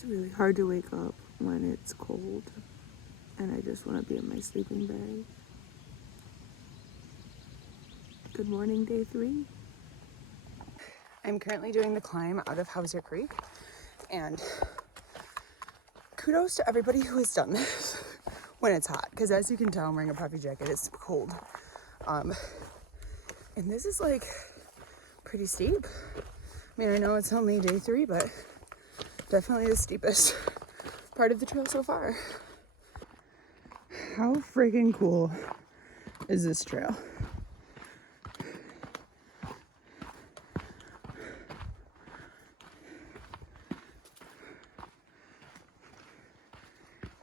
It's really hard to wake up when it's cold and I just want to be in my sleeping bag. Good morning, day 3. I'm currently doing the climb out of Hauser Creek, and kudos to everybody who has done this when it's hot, because as you can tell, I'm wearing a puffy jacket. It's cold. And this is like pretty steep. I mean, I know it's only day 3, but definitely the steepest part of the trail so far. How friggin' cool is this trail?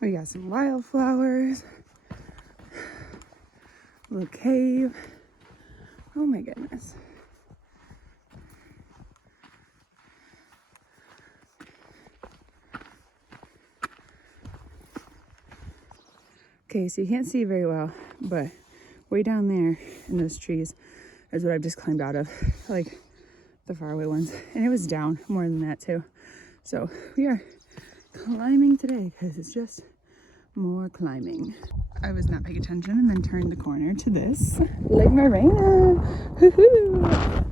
We got some wildflowers, a little cave. Oh my goodness. Okay, so you can't see very well, but way down there in those trees is what I've just climbed out of, like the faraway ones. And it was down more than that too. So we are climbing today because it's just more climbing. I was not paying attention and then turned the corner to this. Lake Morena! Woohoo!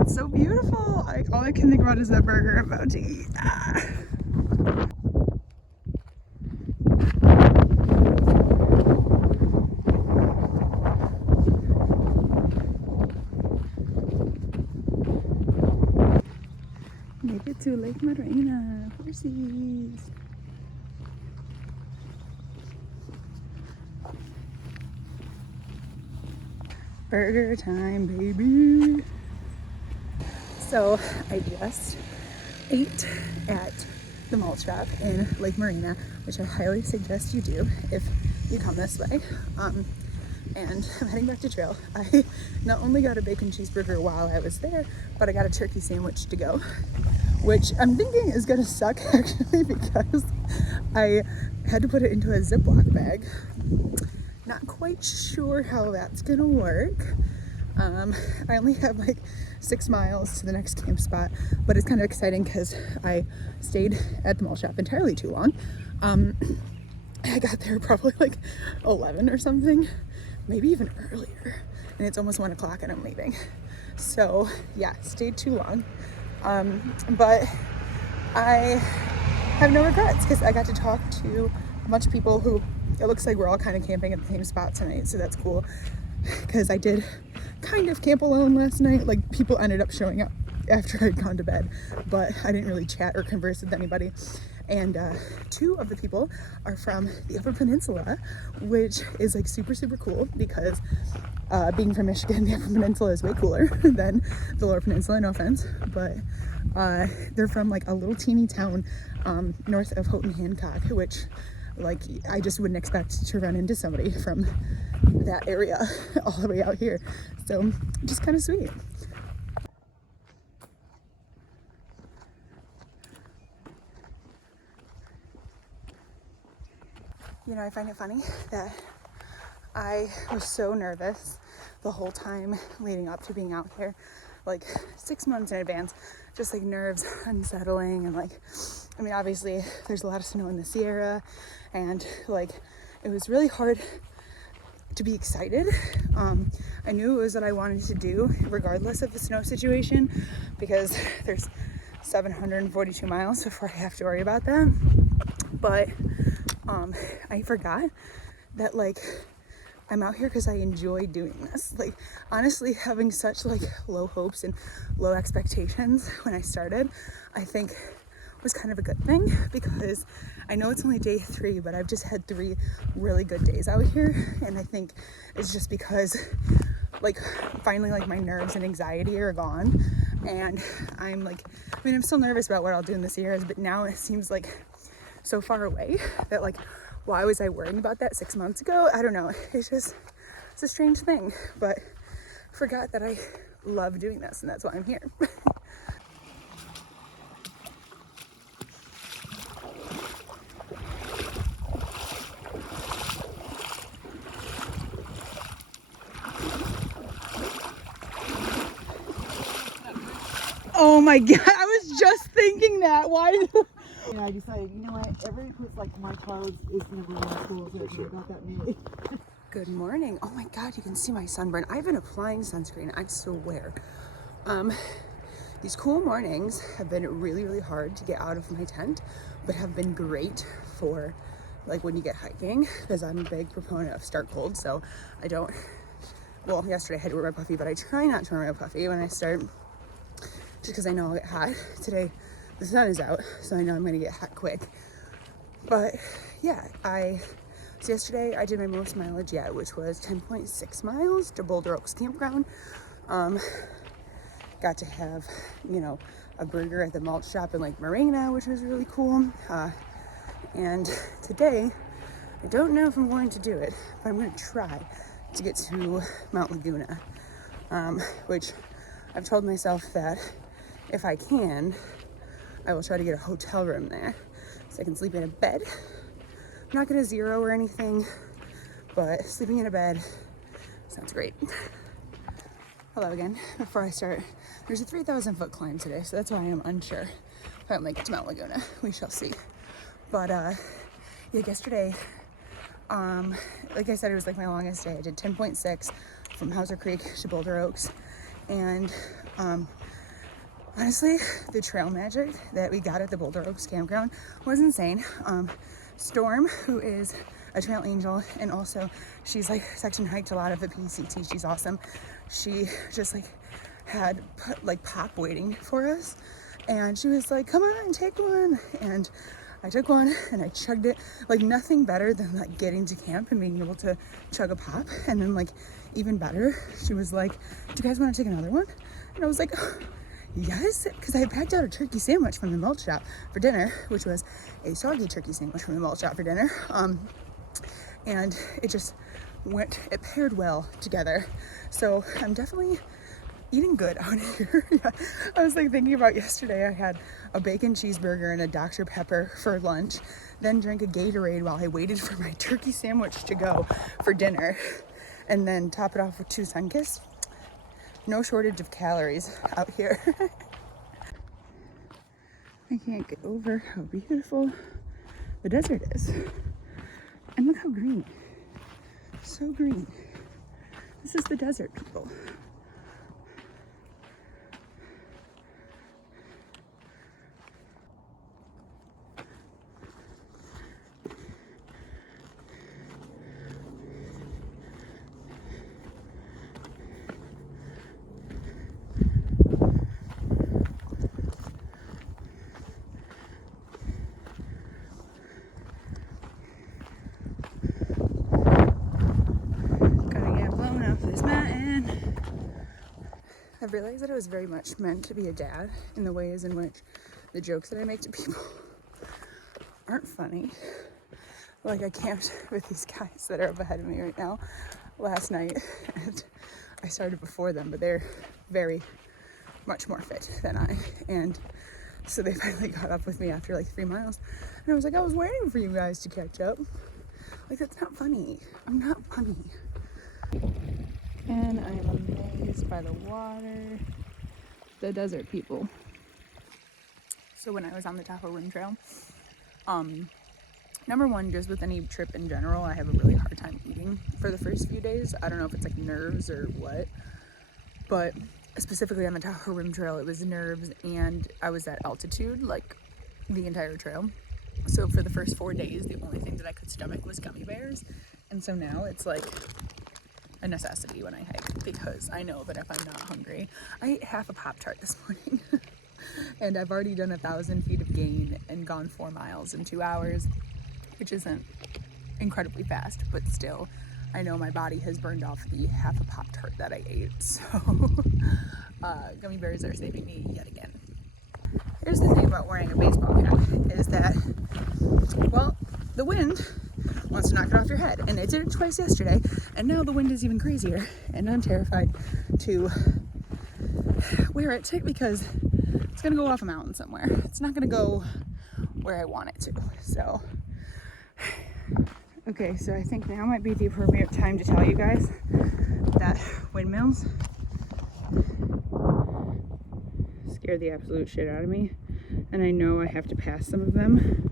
It's so beautiful! All I can think about is that burger I'm about to eat. Ah. Make it to Lake Morena, horsies. Burger time, baby. So I just ate at the malt shop in Lake Morena, which I highly suggest you do if you come this way. And I'm heading back to trail. I not only got a bacon cheeseburger while I was there, but I got a turkey sandwich to go, which I'm thinking is gonna suck actually because I had to put it into a Ziploc bag. Not quite sure how that's gonna work. I only have like 6 miles to the next camp spot, but it's kind of exciting because I stayed at the mall shop entirely too long. I got there probably like 11 or something, maybe even earlier, and it's almost 1 o'clock and I'm leaving. So yeah, stayed too long. But I have no regrets because I got to talk to a bunch of people who, it looks like we're all kind of camping at the same spot tonight, so that's cool. Because I did kind of camp alone last night. Like, people ended up showing up after I'd gone to bed, but I didn't really chat or converse with anybody. And 2 of the people are from the Upper Peninsula, which is like super, super cool because being from Michigan, the Upper Peninsula is way cooler than the Lower Peninsula, no offense, but they're from like a little teeny town north of Houghton Hancock, which like I just wouldn't expect to run into somebody from that area all the way out here. So just kind of sweet. You know, I find it funny that I was so nervous the whole time leading up to being out here, like 6 months in advance, just like nerves unsettling. And like, I mean, obviously there's a lot of snow in the Sierra, and like it was really hard to be excited. I knew it was what I wanted to do regardless of the snow situation, because there's 742 miles before I have to worry about that. But I forgot that like I'm out here because I enjoy doing this. Like, honestly, having such like low hopes and low expectations when I started, I think was kind of a good thing, because I know it's only day 3, but I've just had 3 really good days out here. And I think it's just because like finally like my nerves and anxiety are gone, and I'm like, I mean, I'm still nervous about what I'll do in the Sierras, but now it seems like so far away that like, why was I worrying about that 6 months ago? I don't know. It's a strange thing, but I forgot that I love doing this, and that's why I'm here. Oh my God, I was just thinking that. Why Yeah, I decided, you know what, everybody puts like my clothes is number one school, so I got that made. Good morning. Oh my God, you can see my sunburn. I've been applying sunscreen, I swear. These cool mornings have been really, really hard to get out of my tent, but have been great for like when you get hiking, because I'm a big proponent of start cold, so I don't, well, yesterday I had to wear my puffy, but I try not to wear my puffy when I start, just because I know I'll get hot. Today, the sun is out, so I know I'm gonna get hot quick. But yeah, so yesterday I did my most mileage yet, which was 10.6 miles to Boulder Oaks Campground. Got to have, you know, a burger at the malt shop in Lake Marina, which was really cool. And today, I don't know if I'm going to do it, but I'm going to try to get to Mount Laguna, which I've told myself that if I can, I will try to get a hotel room there so I can sleep in a bed. I'm not going to zero or anything, but sleeping in a bed sounds great. Hello again. Before I start, there's a 3,000 foot climb today, so that's why I am unsure if I'll make it to Mount Laguna. We shall see. But yeah, yesterday, like I said, it was like my longest day. I did 10.6 from Hauser Creek to Boulder Oaks, and honestly, the trail magic that we got at the Boulder Oaks campground was insane. Storm, who is a trail angel, and also she's like section hiked a lot of the PCT. She's awesome. She just like had like pop waiting for us, and she was like, "Come on, take one." And I took one and I chugged it. Like nothing better than like getting to camp and being able to chug a pop. And then like even better, she was like, "Do you guys want to take another one?" And I was like, yes, because I had packed out a turkey sandwich from the malt shop for dinner, which was a soggy turkey sandwich from the malt shop for dinner. And it just it paired well together. So I'm definitely eating good out here. Yeah. I was like thinking about yesterday, I had a bacon cheeseburger and a Dr. Pepper for lunch, then drank a Gatorade while I waited for my turkey sandwich to go for dinner, and then top it off with 2 Sunkist. No shortage of calories out here. I can't get over how beautiful the desert is. And look how green. So green. This is the desert, people. I've realized that I was very much meant to be a dad in the ways in which the jokes that I make to people aren't funny. Like I camped with these guys that are up ahead of me right now last night, and I started before them, but they're very much more fit than I, and so they finally got up with me after like 3 miles, and I was like, I was waiting for you guys to catch up. Like, that's not funny. I'm not funny. And I'm amazed by the water, the desert people. So when I was on the Tahoe Rim Trail, number one, just with any trip in general, I have a really hard time eating for the first few days. I don't know if it's like nerves or what, but specifically on the Tahoe Rim Trail, it was nerves, and I was at altitude like the entire trail. So for the first 4 days, the only thing that I could stomach was gummy bears. And so now it's like a necessity when I hike, because I know that if I'm not hungry, I ate half a Pop-Tart this morning. And I've already done 1,000 feet of gain and gone 4 miles in 2 hours, which isn't incredibly fast, but still, I know my body has burned off the half a Pop-Tart that I ate. So gummy bears are saving me yet again. Here's the thing about wearing a baseball cap, is that, well, the wind wants to knock it off your head, and it did it twice yesterday, and now the wind is even crazier, and I'm terrified to wear it because it's gonna go off a mountain somewhere. It's not gonna go where I want it to. So okay, so I think now might be the appropriate time to tell you guys that Windmills scared the absolute shit out of me and I know I have to pass some of them,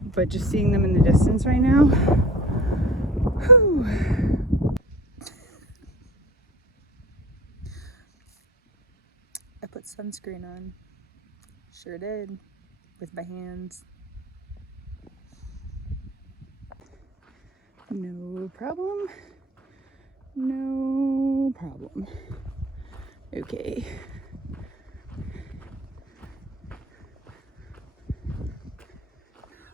but just seeing them in the distance right now, whew. I put sunscreen on, sure did, with my hands. No problem. No problem. Okay.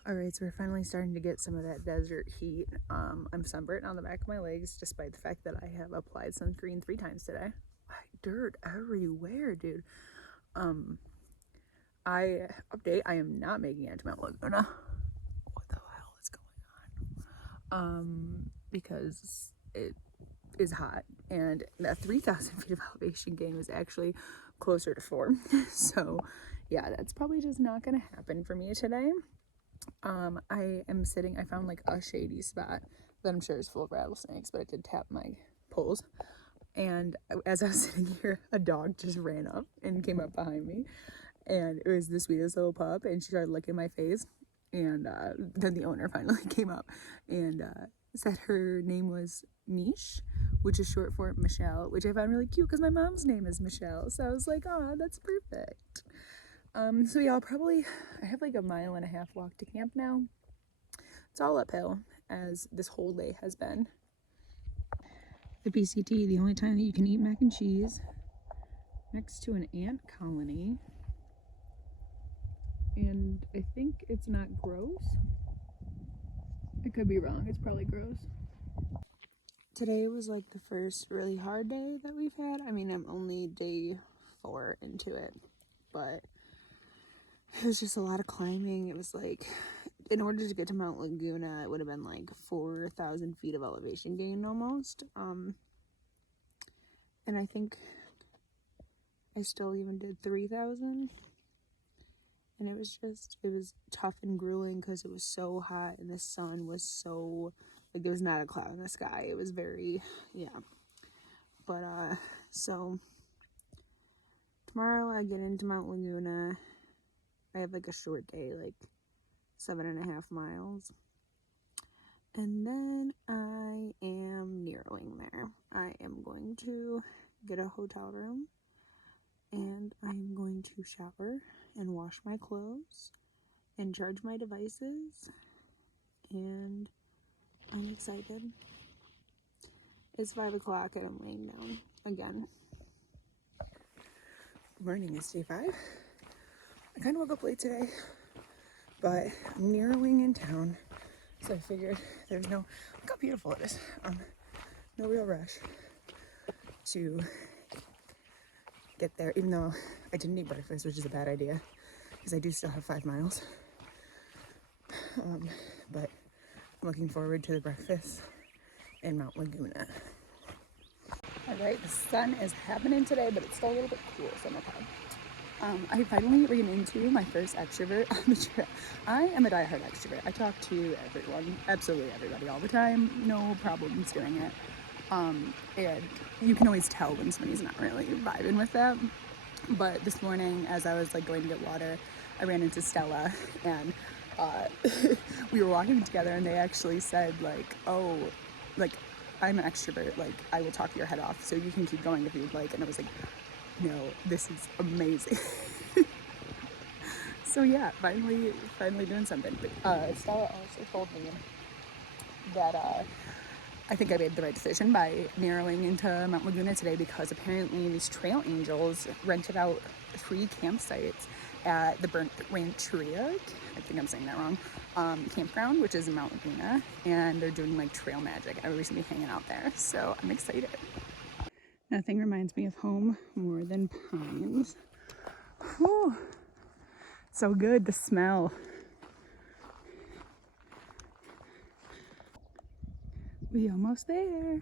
Alright, so we're finally starting to get some of that desert heat. I'm sunburnt on the back of my legs, despite the fact that I have applied sunscreen 3 times today. Dirt everywhere, dude. Update, I am not making it to Mount Laguna. What the hell is going on? Because it is hot, and that 3,000 feet of elevation gain was actually closer to 4. So yeah, that's probably just not gonna happen for me today. I found like a shady spot that I'm sure is full of rattlesnakes, but it did tap my poles. And as I was sitting here, a dog just ran up and came up behind me, and it was the sweetest little pup, and she started licking my face. And then the owner finally came up and said her name was Mish, which is short for Michelle, which I found really cute because my mom's name is Michelle. So I was like, oh, that's perfect. So yeah, I have like a 1.5 mile walk to camp now. It's all uphill, as this whole day has been. The PCT, the only time that you can eat mac and cheese, next to an ant colony. And I think it's not gross. I could be wrong, it's probably gross. Today was like the first really hard day that we've had. I mean, I'm only day 4 into it, but it was just a lot of climbing. It was like, in order to get to Mount Laguna, it would have been like 4,000 feet of elevation gain almost. And I think I still even did 3,000. And it was tough and grueling because it was so hot and the sun was so, like, there was not a cloud in the sky. It was very, yeah. But, so tomorrow I get into Mount Laguna. I have like a short day, like 7.5 miles. And then I am narrowing there. I am going to get a hotel room, and I'm going to shower and wash my clothes and charge my devices, and I'm excited. It's 5 o'clock and I'm laying down again. Good morning, it's day 5. I kind of woke up late today, but I'm narrowing in town, so I figured there's no, look how beautiful it is, no real rush to get there, even though I didn't eat breakfast, which is a bad idea, because I do still have 5 miles. But I'm looking forward to the breakfast in Mount Laguna. Alright, the sun is happening today, but it's still a little bit cool, so I'm okay. I finally ran into my first extrovert on the trail. I am a diehard extrovert. I talk to everyone, absolutely everybody, all the time. No problems doing it. And you can always tell when somebody's not really vibing with that. But this morning, as I was like going to get water, I ran into Stella, and we were walking together, and they actually said like, oh, like, I'm an extrovert, like, I will talk your head off, so you can keep going if you'd like. And I was like, no, this is amazing. So yeah, finally doing something. But Stella also told me that I think I made the right decision by narrowing into Mount Laguna today, because apparently these trail angels rented out 3 campsites at the Burnt Rancheria, I think I'm saying that wrong, campground, which is in Mount Laguna, and they're doing like trail magic. Everybody's gonna be hanging out there, so I'm excited. Nothing reminds me of home more than pines. Whew. So good, the smell. We almost there.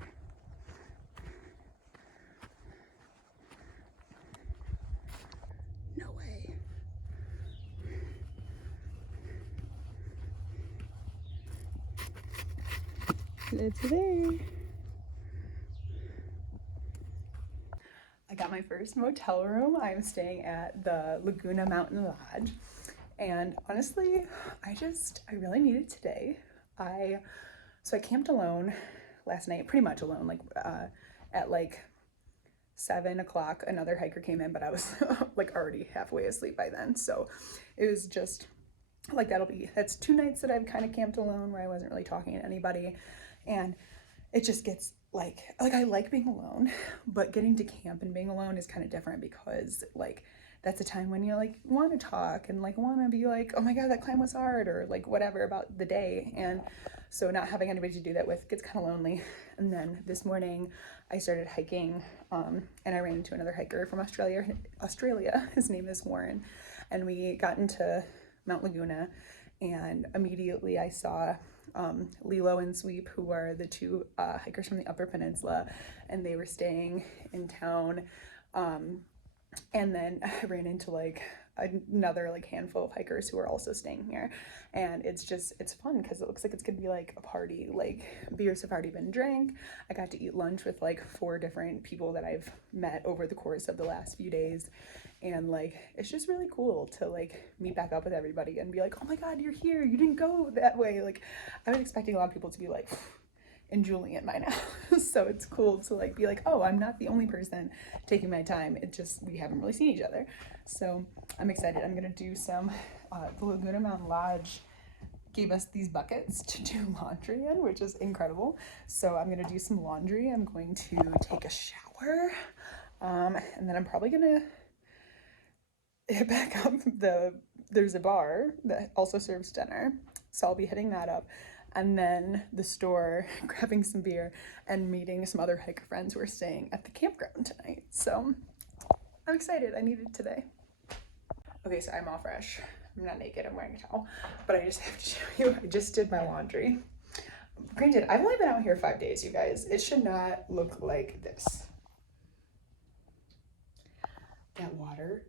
No way. It's there. I got my first motel room. I'm staying at the Laguna Lodge. And honestly, I really need it today. So I camped alone last night, pretty much alone, like at like 7 o'clock. Another hiker came in, but I was like already halfway asleep by then. So it was just like that's 2 nights that I've kind of camped alone where I wasn't really talking to anybody. And it just gets like I like being alone, but getting to camp and being alone is kind of different because like that's a time when you like want to talk and like want to be like, oh my god, that climb was hard, or like whatever about the day. And so not having anybody to do that with gets kind of lonely. And then this morning I started hiking, and I ran into another hiker from Australia. His name is Warren, and we got into Mount Laguna, and immediately I saw Lilo and Sweep, who are the two hikers from the Upper Peninsula, and they were staying in town. And then I ran into like another like handful of hikers who are also staying here, and it's fun because it looks like it's gonna be like a party. Like beers have already been drank. I got to eat lunch with like 4 different people that I've met over the course of the last few days, and like it's just really cool to like meet back up with everybody and be like, oh my god, you're here, you didn't go that way. Like I was expecting a lot of people to be like in Julian by now. So it's cool to like be like, oh, I'm not the only person taking my time. It just, we haven't really seen each other. So I'm excited. I'm gonna do some, the Laguna Mountain Lodge gave us these buckets to do laundry in, which is incredible. So I'm gonna do some laundry. I'm going to take a shower. And then I'm probably gonna hit back up there's a bar that also serves dinner. So I'll be hitting that up. And then the store, grabbing some beer, and meeting some other hiker friends who are staying at the campground tonight. So I'm excited. I need it today. Okay, so I'm all fresh. I'm not naked. I'm wearing a towel. But I just have to show you, I just did my laundry. Granted, I've only been out here 5 days, you guys. It should not look like this. That water